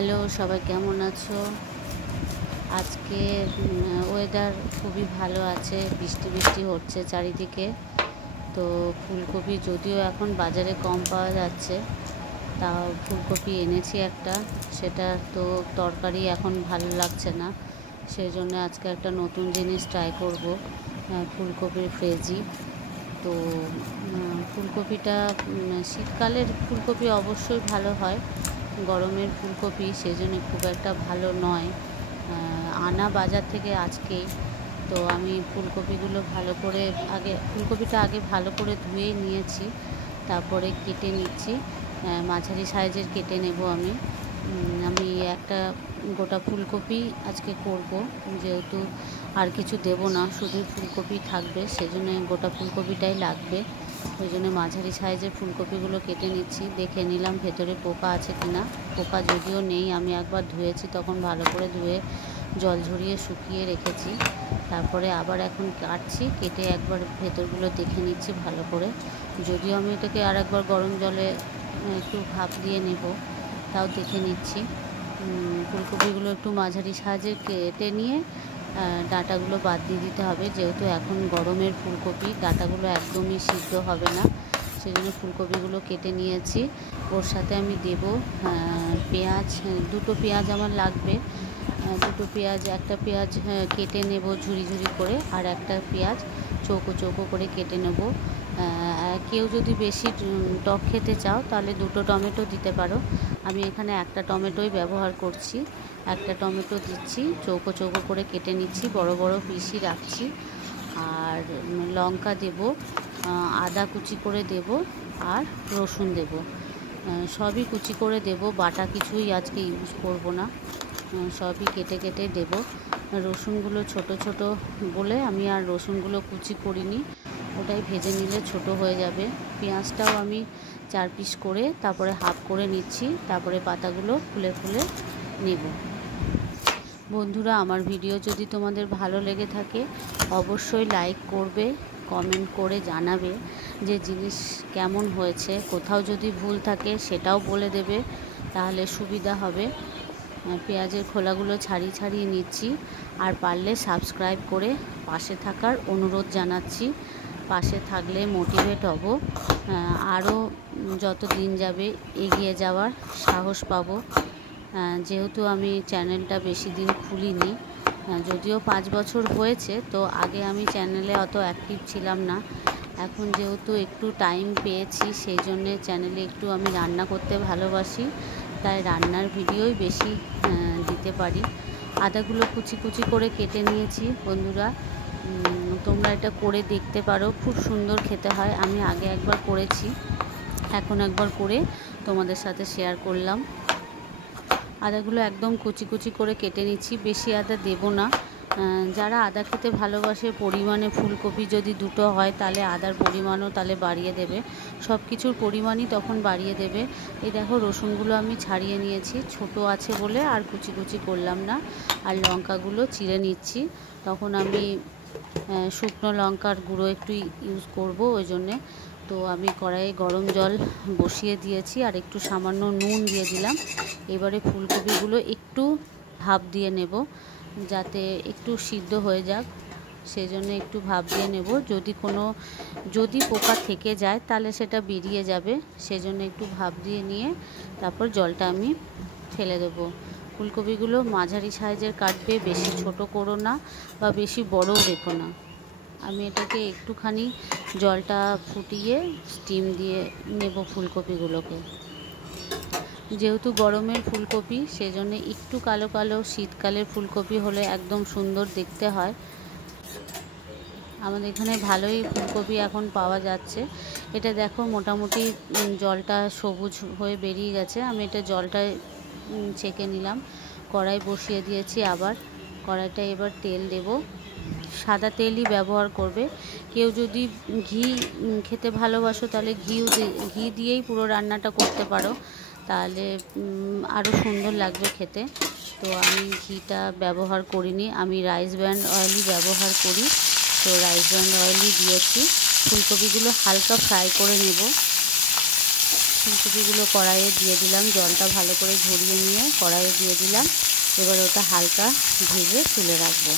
Hello, সবাই কেমন আছো? আজকে ওয়েদার খুবই ভালো আছে, বৃষ্টি বৃষ্টি হচ্ছে চারিদিকে। তো ফুলকপি যদিও এখন বাজারে কম পাওয়া যাচ্ছে, তাও ফুলকপি এনেছি একটা। সেটা তো তরকারি এখন ভালো লাগছে না, সেই জন্য আজকে একটা নতুন জিনিস ট্রাই করব, ফুলকপির ফ্রেজি। তো ফুলকপিটা শীতকালের ফুলকপি অবশ্যই ভালো হয়, গরমের ফুলকপি সেজন্য খুব একটা ভালো নয়। আনা বাজার থেকে আজকেই। তো আমি ফুলকপিগুলো ভালো করে ফুলকপিটা আগে ভালো করে ধুয়ে নিয়েছি, তারপরে কেটে নিচ্ছি। মাঝারি সাইজের কেটে নেব আমি। আমি একটা গোটা ফুলকপি আজকে করব, যেহেতু আর কিছু দেব না, শুধু ফুলকপি থাকবে, সেজন্য গোটা ফুলকপিটাই লাগবে। ওই জন্য মাঝারি সাইজের ফুলকপিগুলো কেটে নিচ্ছি। দেখে নিলাম ভেতরে পোকা আছে কিনা। পোকা যদিও নেই, আমি একবার ধুয়েছি, তখন ভালো করে ধুয়ে জল ঝরিয়ে শুকিয়ে রেখেছি। তারপরে আবার এখন কাটছি, কেটে একবার ভেতরগুলো দেখে নিচ্ছি ভালো করে। যদিও আমি এটাকে আর একবার গরম জলে একটু ভাপ দিয়ে নেব, তাও দেখে নিচ্ছি। ফুলকপিগুলো একটু মাঝারি সাইজে কেটে নিয়ে ডাঁটাগুলো বাদ দিয়ে দিতে হবে, যেহেতু এখন গরমের ফুলকপি, ডাঁটাগুলো একদমই সিদ্ধ হবে না, সেই জন্য ফুলকপিগুলো কেটে নিয়েছি। ওর সাথে আমি দেব পেঁয়াজ, দুটো পেঁয়াজ আমার লাগবে। দুটো পেঁয়াজ, একটা পেঁয়াজ কেটে নেব ঝুরি ঝুরি করে, আর একটা পেঁয়াজ চৌকো চৌকো করে কেটে নেব। কেউ যদি বেশি টক খেতে চাও তাহলে দুটো টমেটো দিতে পারো। আমি এখানে একটা টমেটোই ব্যবহার করছি। একটা টমেটো দিচ্ছি, চৌকো চৌকো করে কেটে নিচ্ছি, বড় বড় পিসই রাখছি। আর লঙ্কা দেব, আদা কুচি করে দেব, আর রসুন দেব। সবই কুচি করে দেব, বাটা কিছুই আজকে ইউজ করব না, সবই কেটে কেটে দেব। রসুনগুলো ছোট ছোট বলে আমি আর রসুনগুলো কুচি করিনি, ওটাই ভেজে নিলে ছোট হয়ে যাবে। পেঁয়াজটাও আমি 4 পিস করে তারপরে হাফ করে নিচ্ছি, তারপরে পাতাগুলো খুলে খুলে নেব। বন্ধুরা, আমার ভিডিও যদি তোমাদের ভালো লেগে থাকে অবশ্যই লাইক করবে, কমেন্ট করে জানাবে যে জিনিস কেমন হয়েছে। কোথাও যদি ভুল থাকে সেটাও বলে দেবে, তাহলে সুবিধা হবে। পেঁয়াজের খোলাগুলো ছাড়িয়ে নিচ্ছি। আর পারলে সাবস্ক্রাইব করে পাশে থাকার অনুরোধ জানাচ্ছি। পাশে থাকলে মোটিভেট হব, আরও যত দিন যাবে এগিয়ে যাওয়ার সাহস পাবো। যেহেতু আমি চ্যানেলটা বেশি দিন খুলিনি, যদিও 5 বছর হয়েছে, তো আগে আমি চ্যানেলে অত অ্যাক্টিভ ছিলাম না। এখন যেহেতু একটু টাইম পেয়েছি, সেই জন্যে চ্যানেলে একটু আমি রান্না করতে ভালোবাসি, তাই রান্নার ভিডিওই বেশি দিতে পারি। আদাগুলো কুচি কুচি করে কেটে নিয়েছি। বন্ধুরা, তোমরা এটা করে দেখতে পারো, খুব সুন্দর খেতে হয়। আমি আগে একবার করেছি, এখন একবার করে তোমাদের সাথে শেয়ার করলাম। আদাগুলো একদম কুচি কুচি করে কেটে নিচ্ছি, বেশি আদা দেব না। যারা আদা খেতে ভালোবাসে, পরিমাণে ফুলকপি যদি দুটো হয় তাহলে আদার পরিমাণও তাহলে বাড়িয়ে দেবে, সব কিছুর পরিমাণই তখন বাড়িয়ে দেবে। এই দেখো, রসুনগুলো আমি ছাড়িয়ে নিয়েছি, ছোট আছে বলে আর কুচি কুচি করলাম না। আর লঙ্কাগুলো চিড়ে নিচ্ছি, তখন আমি শুকনো লঙ্কার গুঁড়ো একটু ইউজ করব, ওই জন্যে। তো আমি কড়াইয়ে গরম জল বসিয়ে দিয়েছি, আর একটু সামান্য নুন দিয়ে দিলাম। এবারে ফুলকপিগুলো একটু ভাপ দিয়ে নেব, যাতে একটু সিদ্ধ হয়ে যাক, সেজন্য একটু ভাপ দিয়ে নেব। যদি পোকা থেকে যায় তাহলে সেটা বেরিয়ে যাবে, সেজন্য একটু ভাপ দিয়ে নিয়ে তারপর জলটা আমি ফেলে দেবো। ফুলকপিগুলো মাঝারি সাইজের কাটবে, বেশি ছোট করো না বা বেশি বড়ও রেখো না। আমি এটাকে একটুখানি জলটা ফুটিয়ে স্টিম দিয়ে নেব ফুলকপিগুলোকে। যেহেতু গরমের ফুলকপি, সেজন্য একটু কালো কালো, শীতকালের ফুলকপি হলে একদম সুন্দর দেখতে হয়। আমাদের এখানে ভালোই ফুলকপি এখন পাওয়া যাচ্ছে। এটা দেখো, মোটামুটি জলটা সবুজ হয়ে বেরিয়ে গেছে। আমি এটা জলটা ছেঁকে নিলাম, কড়াই বসিয়ে দিয়েছি। আবার কড়াইটা এবার তেল দেব, সাদা তেলই ব্যবহার করবে। কেউ যদি ঘি খেতে ভালোবাসো তাহলে ঘি দিয়েই পুরো রান্নাটা করতে পারো, তাহলে আরও সুন্দর লাগবে খেতে। তো আমি ঘিটা ব্যবহার করিনি, আমি রাইস ব্র্যান্ড অয়েলই ব্যবহার করি। তো রাইস ব্র্যান্ড অয়েলই দিয়েছি। ফুলকপিগুলো হালকা ফ্রাই করে নেব। ফুলকপিগুলো কড়াইয়ে দিয়ে দিলাম, জলটা ভালো করে ঝরিয়ে নিয়ে কড়াইয়ে দিয়ে দিলাম। এবার ওটা হালকা ভেজে তুলে রাখবো।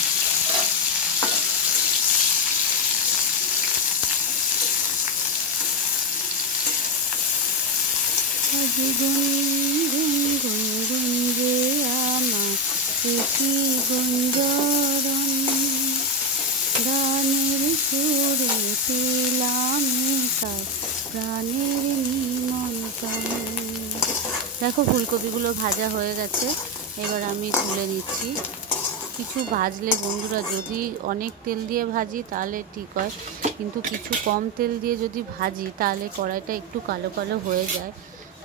গুঞ্জে আমার গুঞ্জরণ, গানের সুরে পেলাম প্রাণের নিমন্ত্রণ। দেখো ফুলকপিগুলো ভাজা হয়ে গেছে, এবার আমি তুলে নিচ্ছি। কিছু ভাজলে বন্ধুরা, যদি অনেক তেল দিয়ে ভাজি তাহলে ঠিক হয়, কিন্তু কিছু কম তেল দিয়ে যদি ভাজি তাহলে কড়াইটা একটু কালো কালো হয়ে যায়,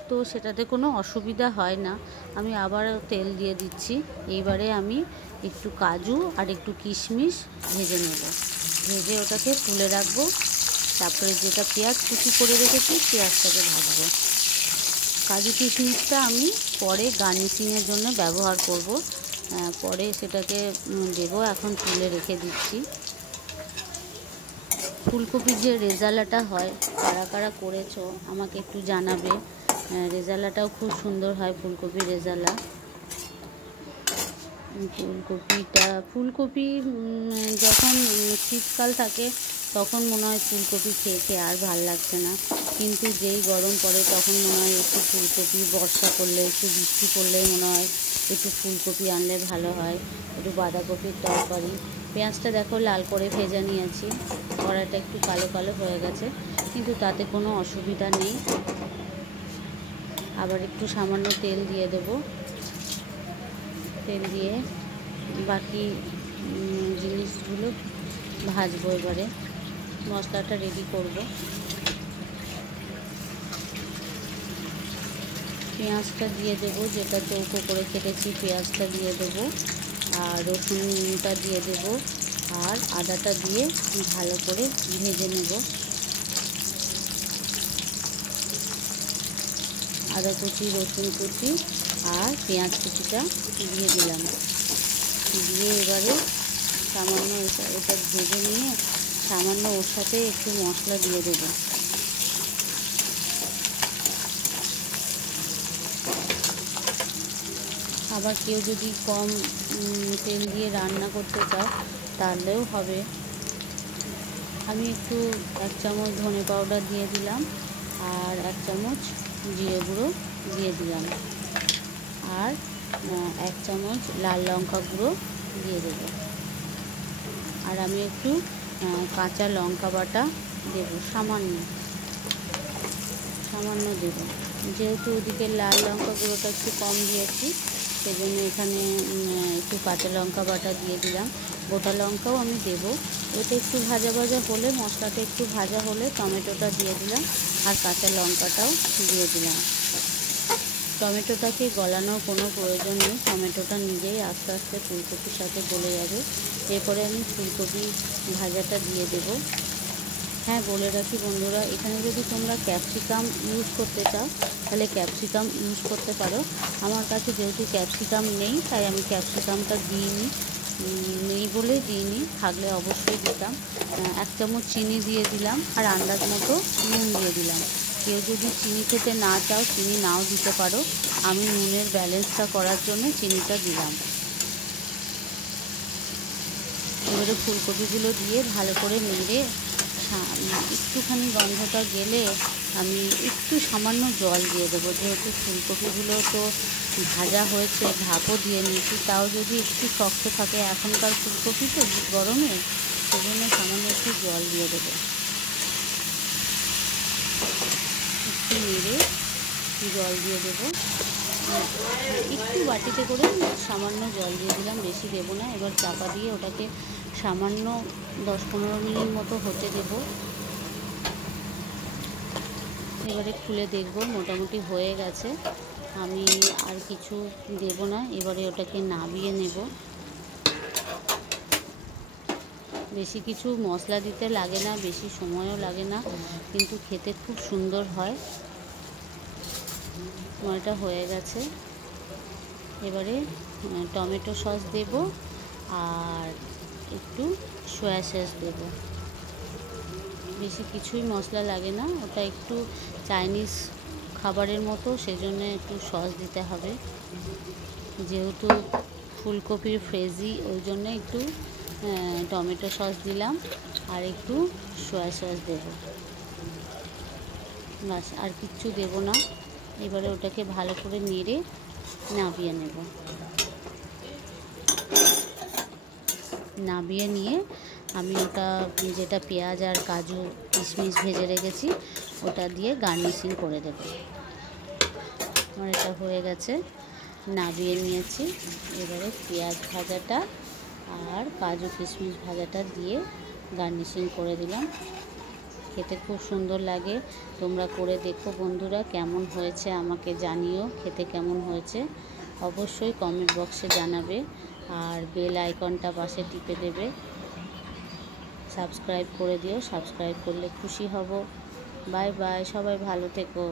তো সেটাতে কোনো অসুবিধা হয় না। আমি আবার তেল দিয়ে দিচ্ছি। এইবারে আমি একটু কাজু আর একটু কিশমিশ ভেজে নেব, ভেজে ওটাকে তুলে রাখবো। তারপরে যেটা পেঁয়াজ কুচি করে রেখেছি পেঁয়াজটাকে ভাজবো। কাজু কিশমিশটা আমি পরে গার্নিশিংয়ের জন্য ব্যবহার করব, পরে সেটাকে দেবো। এখন তুলে রেখে দিচ্ছি। ফুলকপির যে রেজালাটা হয়, কারা কারা করেছো আমাকে একটু জানাবে। রেজালাটাও খুব সুন্দর হয়, ফুলকপির রেজালা। ফুলকপি যখন শীতকাল থাকে তখন মনে হয় ফুলকপি খেয়ে খেয়ে আর ভাল লাগছে না, কিন্তু যেই গরম পড়ে তখন মনে হয় একটু ফুলকপি, বর্ষা পড়লে একটু বৃষ্টি পড়লেই মনে হয় একটু ফুলকপি আনলে ভালো হয়। একটু বাঁধাকপির তরকারি। পেঁয়াজটা দেখো লাল করে ভেজে নিয়েছি, কড়াইটা একটু কালো কালো হয়ে গেছে, কিন্তু তাতে কোনো অসুবিধা নেই। আবার একটু সামান্য তেল দিয়ে দেব, তেল দিয়ে বাকি জিনিসগুলো ভাজবো। এবারে মশলাটা রেডি করব। পেঁয়াজটা দিয়ে দেবো, যেটা চৌকো করে কেটেছি পেঁয়াজটা দিয়ে দেবো, আর রসুনটা দিয়ে দেবো, আর আদাটা দিয়ে ভালো করে ভেজে নেব। আদা কুচি, রসুন কুচি আর পেঁয়াজ কুচিটা দিয়ে দিলাম। দিয়ে এবারে সামান্য এটা ভেজে নিয়ে সামান্য ওর সাথে একটু মশলা দিয়ে দেবো। আবার কেউ যদি কম তেল দিয়ে রান্না করতে চায় তাহলেও হবে। আমি একটু 1 চামচ ধনে পাউডার দিয়ে দিলাম, আর 1 চামচ জিরে গুঁড়ো দিয়ে দিলাম, আর 1 চামচ লাল লঙ্কা গুঁড়ো দিয়ে দেবো। আর আমি একটু কাঁচা লঙ্কা বাটা দেবো, সামান্য দেবো, যেহেতু ওদিকে লাল লঙ্কা গুঁড়োটা একটু কম দিয়েছি সেজন্য এখানে একটু কাঁচা লঙ্কা বাটা দিয়ে দিলাম। গোটা লঙ্কাও আমি দেবো। ওটা একটু ভাজা ভাজা হলে, মশলাটা একটু ভাজা হলে টমেটোটা দিয়ে দিলাম, আর কাঁচা লঙ্কাটাও দিয়ে দিলাম। টমেটোটাকে গলানোর কোনো প্রয়োজন নেই, টমেটোটা নিজেই আস্তে আস্তে ফুলকপির সাথে গলে যাবে। এরপরে আমি ফুলকপি ভাজাটা দিয়ে দেবো। হ্যাঁ, বলে রাখি বন্ধুরা, এখানে যদি তোমরা ক্যাপসিকাম ইউজ করতে চাও তাহলে ক্যাপসিকাম ইউজ করতে পারো। আমার কাছে যেহেতু ক্যাপসিকাম নেই তাই আমি ক্যাপসিকামটা নেই বলে দিইনি, থাকলে অবশ্যই দিতাম। 1 চামচ চিনি দিয়ে দিলাম, আর আন্দাজ মতো নুন দিয়ে দিলাম। কেউ যদি চিনি খেতে না চাও চিনি নাও দিতে পারো, আমি নুনের ব্যালেন্সটা করার জন্য চিনিটা দিলাম। এবারে ফুলকপিগুলো দিয়ে ভালো করে নেড়ে একটুখানি গন্ধটা গেলে আমি একটু সামান্য জল দিয়ে দেবো। যেহেতু ফুলকপিগুলো তো ভাজা হয়েছে, ভাপও দিয়ে নিয়েছি, তাও যদি একটু শক্ত থাকে, এখনকার ফুলকপি তো গরমে, সেজন্য সামান্য একটু জল দিয়ে দেবো। একটু নেড়ে জল দিয়ে দেবো, একটু বাটিতে করে সামান্য জল দিয়ে দিলাম, বেশি দেবো না। এবার চাপা দিয়ে ওটাকে সামান্য 10-15 মিনিট মতো হতে দেব। এবারে খুলে দেখব, মোটামুটি হয়ে গেছে। আমি আর কিছু দেব না, এবারে ওটাকে নামিয়ে নেব। বেশি কিছু মশলা দিতে লাগে না, বেশি সময়ও লাগে না, কিন্তু খেতে খুব সুন্দর হয়। এটা হয়ে গেছে। এবারে টমেটো সস দেব, আর একটু সয়া সস দেব। বেশি কিছুই মশলা লাগে না, ওটা একটু চাইনিজ খাবারের মতো, সেজন্য একটু সস দিতে হবে। যেহেতু ফুলকপির ফ্রেজি, ওই জন্য একটু টমেটো সস দিলাম আর একটু সয়া সস দেবো, বাস আর কিচ্ছু দেবো না। এবারে ওটাকে ভালো করে নেড়ে নাবিয়ে নেব। নাবিয়ে নিয়ে আমি ওটা যেটা পেঁয়াজ আর কাজু কিশমিশ ভেজে রেখেছি ওটা দিয়ে গার্নিশিং করে দেব। আমার এটা হয়ে গেছে, নাবিয়ে নিয়েছি। এবারে পেঁয়াজ ভাজাটা আর কাজু কিশমিশ ভাজাটা দিয়ে গার্নিশিং করে দিলাম। খেতে খুব সুন্দর লাগে, তোমরা করে দেখো বন্ধুরা, কেমন হয়েছে আমাকে জানিও, খেতে কেমন হয়েছে অবশ্যই কমেন্ট বক্সে জানাবে। আর বেল আইকনটা পাশে টিপে দেবে, সাবস্ক্রাইব করে দিও, সাবস্ক্রাইব করলে খুশি হব। বাই বাই, সবাই ভালো থেকো।